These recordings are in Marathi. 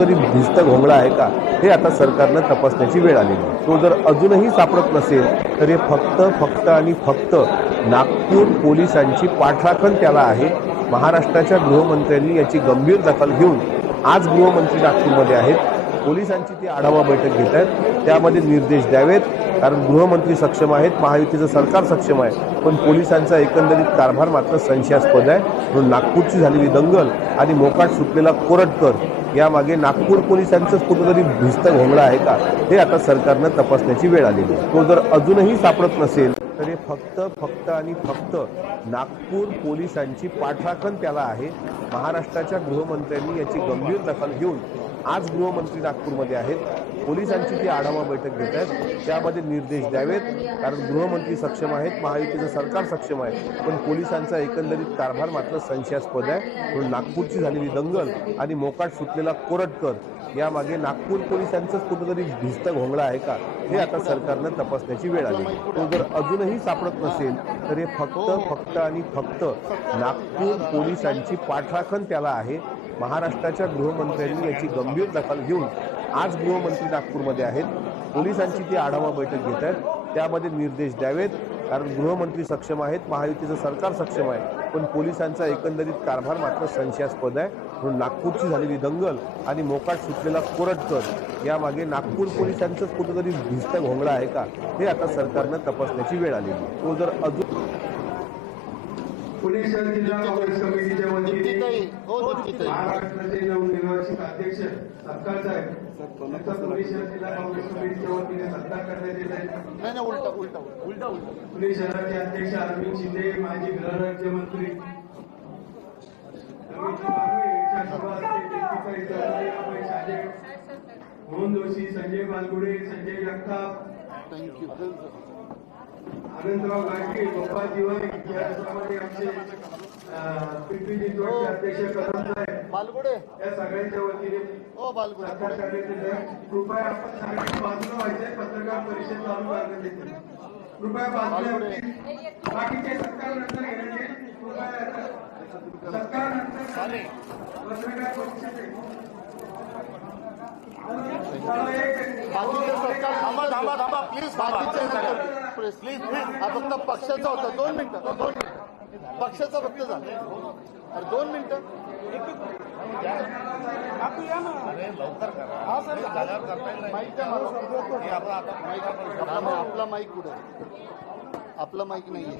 तरी भिस्त घोंगडा आहे का? हे आता सरकारनं तपासण्याची वेळ आली तो जर अजूनही सापडत नसेल तर हे फक्त फक्त आणि फक्त नागपूर पोलिसांची पाठराखण त्याला आहे. महाराष्ट्राच्या गृहमंत्र्यांनी याची गंभीर दखल घेऊन आज गृहमंत्री नागपूरमध्ये आहेत. पोलिसांची ती आढावा बैठक घेत आहेत. त्यामध्ये निर्देश द्यावेत. कारण गृहमंत्री सक्षम आहेत महायुतीचं सरकार सक्षम आहे. पण पोलिसांचा एकंदरीत कारभार मात्र संशयास्पद आहे. म्हणून नागपूरची झालेली दंगल आणि मोकाट सुटलेला कोरटकर यामागे नागपूर पोलिसांचंच कुठंतरी भिस्त घोंगडा आहे का? हे आता सरकारनं तपासण्याची वेळ आलेली आहे. तो जर अजूनही सापडत नसेल तर हे फक्त फक्त आणि फक्त नागपूर पोलिसांची पाठराखण त्याला आहे. महाराष्ट्राच्या गृहमंत्र्यांनी याची गंभीर दखल घेऊन आज गृहमंत्री नागपूरमध्ये आहेत. पोलिसांची ती आढावा बैठक घेत आहेत. त्यामध्ये निर्देश द्यावेत कारण गृहमंत्री सक्षम आहेत महायुतीचं सरकार सक्षम आहे. पण पोलिसांचा एकंदरीत कारभार मात्र संशयास्पद आहे. म्हणून नागपूरची झालेली दंगल आणि मोकाट सुटलेला कोरटकर यामागे नागपूर पोलिसांचंच कुठंतरी भिस्त घोंगडा आहे का? हे आता सरकारनं तपासण्याची वेळ आली. तो जर अजूनही सापडत नसेल तर हे फक्त फक्त आणि फक्त नागपूर पोलिसांची पाठराखण त्याला आहे. महाराष्ट्राच्या गृहमंत्र्यांनी याची गंभीर दखल घेऊन आज गृहमंत्री नागपूरमध्ये आहेत. पोलिसांची ती आढावा बैठक घेत आहेत. त्यामध्ये निर्देश द्यावेत कारण गृहमंत्री सक्षम आहेत महायुतीचं सरकार सक्षम आहे. पण पोलिसांचा एकंदरीत कारभार मात्र संशयास्पद आहे. म्हणून नागपूरची झालेली दंगल आणि मोकाट सुटलेला कोरटकर यामागे नागपूर पोलिसांचंच कुठंतरी भिस्त घोंगडा आहे का हे आता सरकारनं तपासण्याची वेळ आलेली तो जर अजून पुणे शहर जिल्हा काँग्रेस कमिटीच्या वतीने हो. महाराष्ट्राचे नवनिर्वाचित अध्यक्ष सत्कार साहेब. यांचा पुणे शहर जिल्हा काँग्रेस कमिटीच्या वतीने सत्कार करण्यात येत आहे. नाही नाही उलटा उलटा उलटा उलटा पुणे शहराचे अध्यक्ष अरविंद शिंदे माजी गृहराज्यमंत्री रमेश बागवे यांच्या मोहन जोशी संजय बालगुडे संजय जगताप. आनंदराव गाडगे गोपाळ दिवाळी याच्यामध्ये आमचे अं, पिंपरी चिंचवडचे अध्यक्ष कदम साहेब. बालगुडे. या सगळ्यांच्या वतीने हो बालगुडे. सत्कार करण्यात येत कृपया आपण सगळ्यांनी बाजूला व्हायचंय पत्रकार परिषद चालू करण्यात येते कृपया बाजूला व्हायचे. बाकीचे सत्कार नंतर येईल कृपया सत्कार नंतर पत्रकार परिषद थांबा थांबा थांबा. प्लीज बाकीचे प्लीज प्लीज प्लीज हा फक्त पक्षाचा होता. दोन मिनिटं. दोन मिनिटं. पक्षाचा फक्त झालं. अरे दोन मिनिटं. द्या मला. आपला- आपला माईक कुठे आपला माईक नाहीये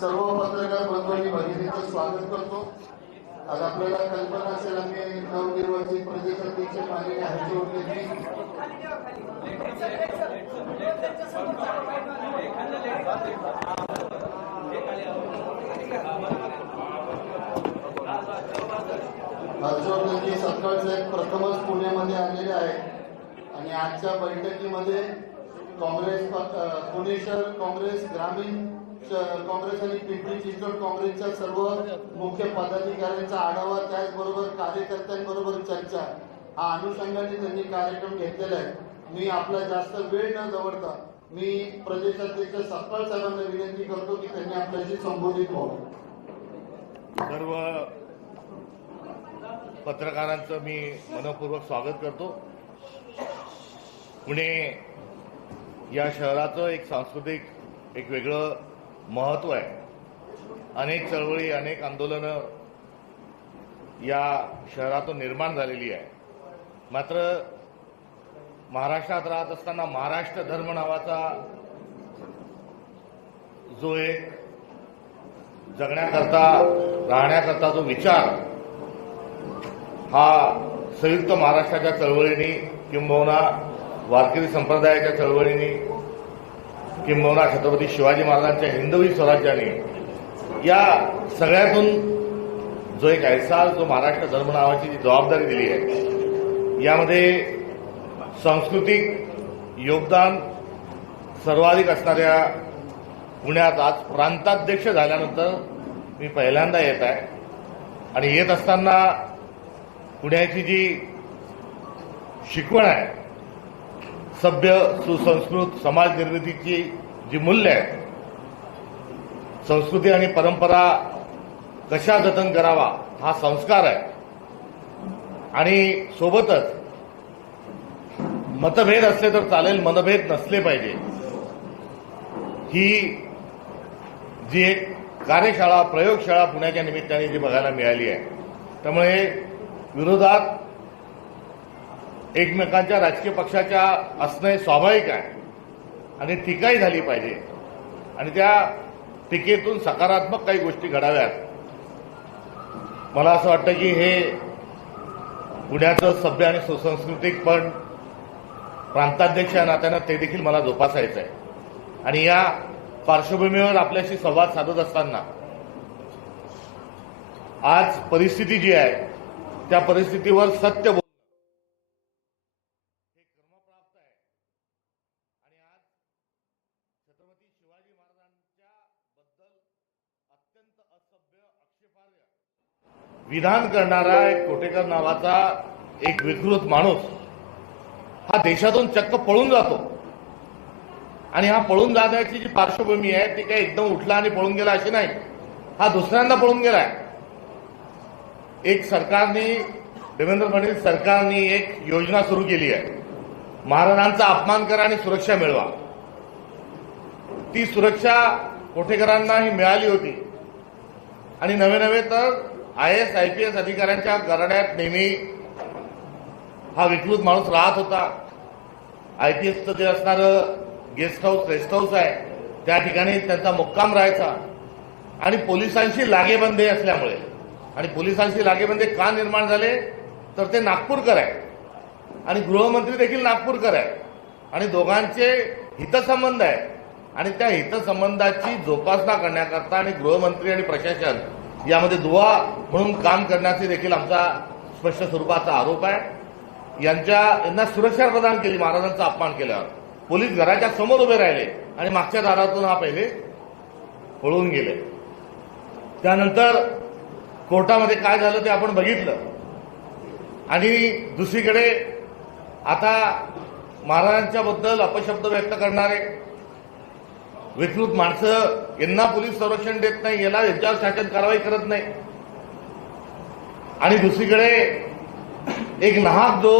सर्व पत्रकार बंधूंनी भगिनीचं स्वागत करतो. आज आपल्याला कल्पना असेल आम्ही नवनिर्वाचित प्रदेशाध्यक्ष माननीय हर्षवर्धनजी हर्षवर्धनजी सत्काळ साहेब प्रथमच पुण्यामध्ये आलेले आहेत. आणि आजच्या बैठकीमध्ये काँग्रेस पुणे शहर काँग्रेस ग्रामीण काँग्रेस आणि पिंपरी चिंचवड काँग्रेसच्या सर्व मुख्य पदाधिकाऱ्यांचा आढावा त्याचबरोबर कार्यकर्त्यांबरोबर चर्चा. हा अनुषंगाने त्यांनी कार्यक्रम घेतलेला आहे. मी आपला जास्त वेळ न दवडता मी प्रदेशाध्यक्ष सत्पाल साहेबांना विनंती करतो की त्यांनी आपल्याशी संबोधित व्हावं. सर्व पत्रकारांचं मी मनपूर्वक स्वागत करतो. पुणे या शहराचं एक सांस्कृतिक एक वेगळं महत्त्व आहे. अनेक चळवळी अनेक आंदोलनं या शहरातून निर्माण झालेली आहे. मात्र महाराष्ट्रात राहत असताना महाराष्ट्र धर्म नावाचा जो एक जगण्याकरता राहण्याकरता जो विचार हा संयुक्त महाराष्ट्राच्या चळवळीने किंबहुना वारकरी संप्रदायाच्या चळवळीने किंबहुना छत्रपती शिवाजी महाराजांच्या हिंदवी स्वराज्याने या सगळ्यातून जो एक ऐसाल जो महाराष्ट्र धर्म नावाची जी जबाबदारी दिली आहे यामध्ये सांस्कृतिक योगदान सर्वाधिक असणाऱ्या पुण्यात आज प्रांताध्यक्ष झाल्यानंतर मी पहिल्यांदा येत आहे. आणि येत असताना पुण्याची जी शिकवण आहे सभ्य सुसंस्कृत समाज निर्मितीची जी मूल्य आहेत संस्कृती आणि परंपरा कशा जतन करावा हा संस्कार आहे. आणि सोबतच मतभेद असले तर चालेल मनभेद नसले पाहिजे. ही जी एक कार्यशाळा प्रयोगशाळा पुण्याच्या निमित्ताने जी बघायला मिळाली आहे त्यामुळे विरोधात एकमेकांच्या राजकीय पक्षाच्या असणे स्वाभाविक आहे. आणि टीकाही झाली पाहिजे. आणि त्या टीकेतून सकारात्मक काही गोष्टी घडाव्यात. मला असं वाटतं की हे पुण्याचं सभ्य आणि सुसंस्कृतिक पण प्रांताध्यक्ष या नात्यानं ते देखील मला जोपासायचं आहे आणि या पार्श्वभूमीवर आपल्याशी संवाद साधत असताना आज परिस्थिती जी आहे त्या परिस्थितीवर सत्य बोल हे क्रमप्राप्त आहे आणि आज छत्रपती शिवाजी महाराजांच्या बद्दल अत्यंत असभ्य आक्षेपार्ह विधान करणारा एक कोटेकर नावाचा एक विकृत माणूस हा देशातून चक्क पळून जातो. आणि हा पळून जाण्याची जी पार्श्वभूमी आहे ती काही एकदम उठला आणि पळून गेला अशी नाही. हा दुसऱ्यांदा पळून गेलाय. एक सरकारने देवेंद्र फडणवीस सरकारने एक योजना सुरू केली आहे. महाराजांचा अपमान करा आणि सुरक्षा मिळवा. ती सुरक्षा कोठेकरांना ही मिळाली होती. आणि नवे नवे तर I S I P S अधिकाऱ्यांच्या गरड्यात नेहमी हा विकृत माणूस राहत होता. आय पी एसचं जे असणारं गेस्ट हाऊस रेस्ट हाऊस आहे त्या ठिकाणी त्यांचा मुक्काम राहायचा. आणि पोलिसांशी लागेबंधे असल्यामुळे आणि पोलिसांशी लागेबंधे का निर्माण झाले तर ते नागपूरकर आहे आणि गृहमंत्री देखील नागपूरकर आहे आणि दोघांचे हितसंबंध आहे आणि त्या हितसंबंधाची जोपासना करण्याकरता आणि गृहमंत्री आणि प्रशासन यामध्ये दुवा म्हणून काम करण्याचे देखील आमचा स्पष्ट स्वरूपाचा आरोप आहे. यांच्या यांना सुरक्षा प्रदान केली महाराजांचा अपमान केल्यावर. पोलीस घराच्या समोर उभे राहिले आणि मागच्या दारातून हा पहिले पळून गेले. त्यानंतर कोर्टामध्ये काय झालं ते आपण बघितलं. आणि दुसरीकडे आता महाराजांच्याबद्दल अपशब्द व्यक्त करणारे विकृत माणसं यांना पोलीस संरक्षण देत नाही याला यांच्यावर शासन कारवाई करत नाही. आणि दुसरीकडे एक नाहक जो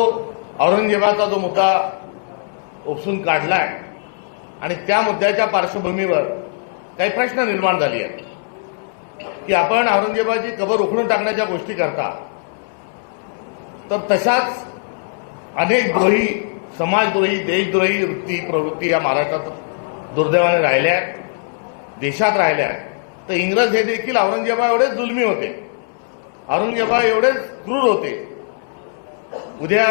औरंगजेबाचा जो मुद्दा उपसून काढलाय आणि त्या मुद्द्याच्या पार्श्वभूमीवर काही प्रश्न निर्माण झाली आहेत. की आपण औरंगजेबाची कबर उखडून टाकण्याच्या गोष्टी करता तर तशाच अनेक द्रोही समाजद्रोही देशद्रोही वृत्ती प्रवृत्ती या महाराष्ट्रात दुर्दैवाने राहिल्या आहेत देशात राहिल्या. आहेत तर इंग्रज हे देखील औरंगजेबा एवढेच जुलमी होते. औरंगजेबा एवढेच क्रूर होते. उद्या